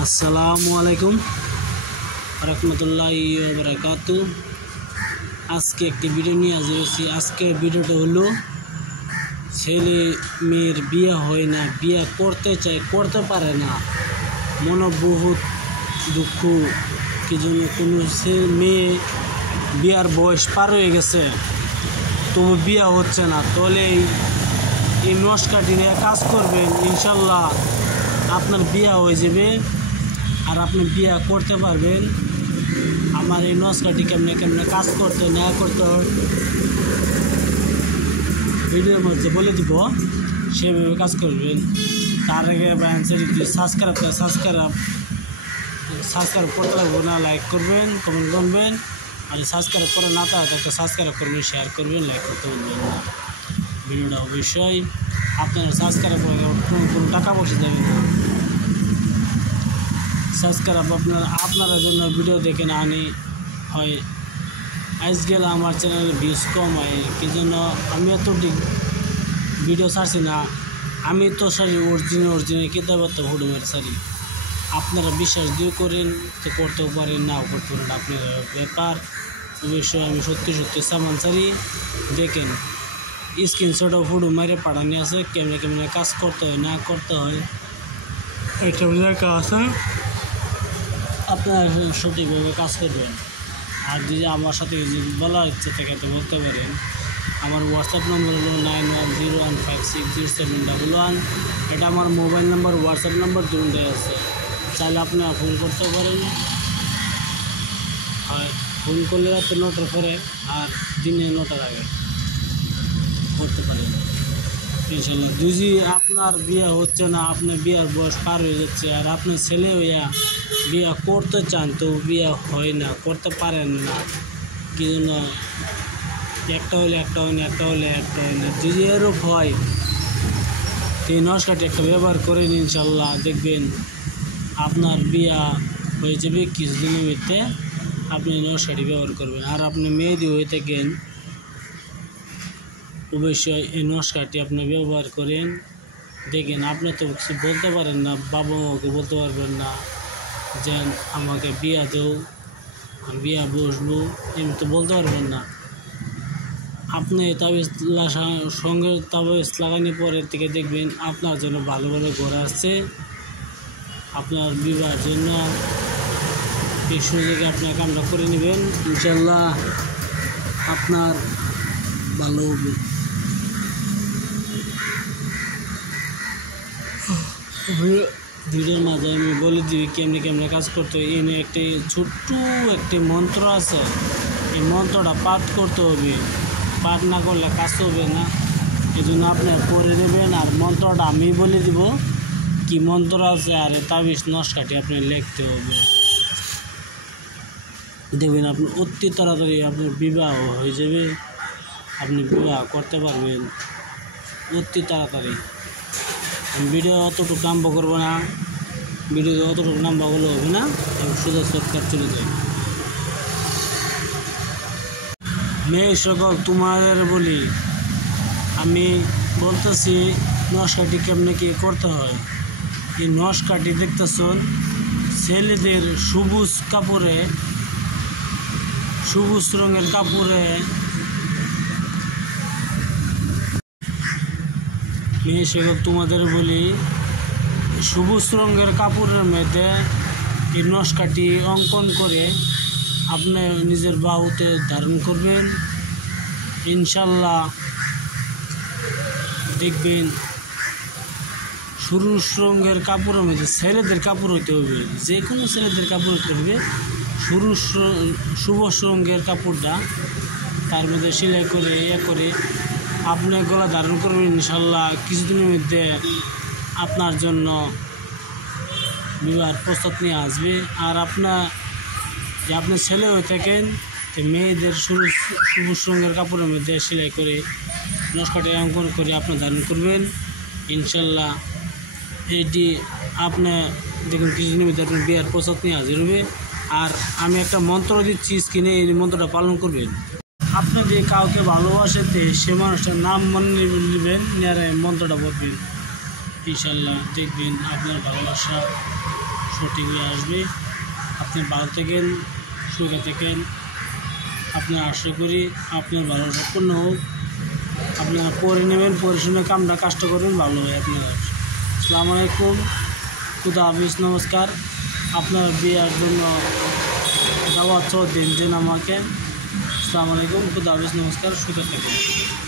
আসসালামু আলাইকুম রহমতুল্লাহি ওয়া বারাকাতু। আজকে একটি ভিডিও নিয়ে হাজির হয়েছি। আজকে ভিডিওটা হলো ছেলে মেয়ের বিয়ে হয় না, বিয়ে করতে চায় করতে পারে না, মনে বহুত দুঃখ। কি জন্য কোনো মেয়ে বিয়ার বয়স পার হয়ে গেছে তবু বিয়ে হচ্ছে না, তাহলে এই নস্কাটি নিয়ে কাজ করবেন, ইনশাল্লাহ আপনার বিয়ে হয়ে যাবে আর আপনি বিয়ে করতে পারবেন। আমার এই নস্কাটি কেমনে কেমনে কাজ করতে না করতে হয় ভিডিওর মধ্যে বলে দিব, সেভাবে কাজ করবেন। তার আগে সাবস্ক্রাইব করতে লাগবে না, লাইক করবেন, কমেন্ট করবেন, আর সাবস্ক্রাইব করে না থাকে একটা সাবস্ক্রাইব করবেন, শেয়ার করবেন, লাইক করতে বলবেন না। ভিডিওটা অবশ্যই আপনারা সাবস্ক্রাইব করে কোনো টাকা পয়সা দেবেন না। সাবস্ক্রাইব আপনারা জন্য ভিডিও দেখে না আনি হয়। আজকাল আমার চ্যানেলে ভিউজ কম হয়, কি জন্য আমি এত ভিডিও ছাড়ছি না। আমি তো সারি অরিজিনাল কিতাবত ফটো মেরে সারি। আপনারা বিশ্বাস দিয়ে করেন তো করতেও পারেন, নাও করতে পারেন, আপনার ব্যাপার। অবশ্যই আমি সত্যি সামান সারি দেখেন, স্ক্রিনশট ও ফটো মেরে পাঠানি আছে, কেমনে কেমনে কাজ করতে হয় না করতে হয় এটা লেখা আছে। আপনারা সঠিকভাবে কাজ করবেন। আর যদি আমার সাথে বলার ইচ্ছে থাকে তো বলতে পারেন। আমার হোয়াটসঅ্যাপ নম্বর হলো 9101560711। এটা আমার মোবাইল নাম্বার, হোয়াটসঅ্যাপ নাম্বার দুটোই আছে, চাইলে আপনারা ফোন করতে পারেন। আর ফোন করলে রাতে 9টার পরে আর দিনে 9টার আগে করতে পারেন ইনশাল্লাহ। যদি আপনার বিয়ে হচ্ছে না, আপনার বিয়ের বয়স পার হয়ে যাচ্ছে আর আপনার ছেলে হইয়া বিয়ে করতে চান তো বিয়ে হয় না, করতে পারেন না, কি জন্য একটা হলে একটা হয় না, একটা হলে একটা হয় না। যদি এরূপ হয় তো এই নস্কাটি একটা ব্যবহার করেন, ইনশাল্লাহ দেখবেন আপনার বিয়ে হয়ে যাবে কিছুদিনের মধ্যে। আপনি নস্কাটি ব্যবহার করবেন। আর আপনি মেয়েদি হয়ে থাকেন অবশ্যই এই নস্কাটি আপনি ব্যবহার করেন। দেখেন আপনি তো কিছু বলতে পারেন না, বাবা মাকে বলতে পারবেন না যে আমাকে বিয়া দেও, বিয়া বসবো, এমনি তো বলতে পারবেন না। আপনি তাবিজ সঙ্গে তাবিজ লাগানোর পরের থেকে দেখবেন আপনার জন্য ভালো ভালো ঘর আসছে। আপনার বিবাহের জন্য এই সুযোগে আপনার কামটা করে নেবেন, ইনশাল্লাহ আপনার ভালো হবে। ভিডিওর মাঝে আমি বলে দিই কেমনে কেমনে কাজ করতে হয়। এনে একটি ছোট্ট একটি মন্ত্র আছে, এই মন্ত্রটা পাঠ করতে হবে, পাঠ না করলে কাজ হবে না। এই জন্য আপনার পড়ে নেবেন। আর মন্ত্রটা আমি বলে দিব কি মন্ত্র আছে, আর তাবিজ নস্কাটি আপনি লিখতে হবে। দেখবেন আপনি অতি তাড়াতাড়ি আপনার বিবাহ হয়ে যাবে, আপনি বিবাহ করতে পারবেন অতি তাড়াতাড়ি। ভিডিও অতটুকু নাম্বা করবো না, ভিডিও অতটুকু নাম্বা হলে হবে না, সুযোগ সৎকার চলে যায়। মেয়ে সকল তোমাদের বলি, আমি বলতেছি নস্কাটি কেমনে কি করতে হয়। এই নস্কাটি দেখতেছেন ছেলেদের সবুজ রঙের কাপড়ে, মেয়ে সকল তোমাদের বলি সবুজ রঙের কাপড়ের মধ্যে এই নস্কাটি অঙ্কন করে আপনি নিজের বাহুতে ধারণ করবেন, ইনশাল্লাহ দেখবেন সবুজ রঙের কাপড়ের মধ্যে ছেলেদের কাপড় হইতে হবে, যে কোনো ছেলেদের কাপড় হইতে হবে সবুজ রঙের কাপড়টা, তার মধ্যে সেলাই করে করে আপনি গলা ধারণ করবেন, ইনশাল্লাহ কিছুদিনের মধ্যে আপনার জন্য বিবাহের প্রস্তাব নিয়ে আসবে। আর আপনি ছেলে হয়ে থাকেন তো মেয়েদের সবুজ রঙের কাপড়ের মধ্যে সেলাই করে নস্কাটি অঙ্কন করে আপনি ধারণ করবেন, ইনশাল্লাহ এটি আপনি দেখুন কিছুদিনের মধ্যে আপনার বিয়ের প্রস্তাব নিয়ে হাজির হবে। আর আমি একটা মন্ত্র দিচ্ছি, স্ক্রিনে এই মন্ত্রটা পালন করবেন। আপনি যে কাউকে ভালোবাসেন সে মানুষটার নাম মনে নেবেন, মন্ত্রটা বলবেন, ইনশাল্লাহ দেখবেন আপনার ভালোবাসা সঠিক হয়ে আসবে। আপনি ভালো থাকেন, সুখে থাকেন। আপনার আশা করি আপনার ভালো সম্পূর্ণ হোক। আপনারা পড়ে নেবেন, পড়ে শুনে কাজটা করবেন, ভালো হয় আপনার। আসসালামু আলাইকুম, খুদা হাফিজ, নমস্কার। আপনার বিয়ার জন্য দাওয়াত দিন আমাকে। আসসালামু আলাইকুম, খুদা হাফিজ, নমস্কার, সুখে থাকেন।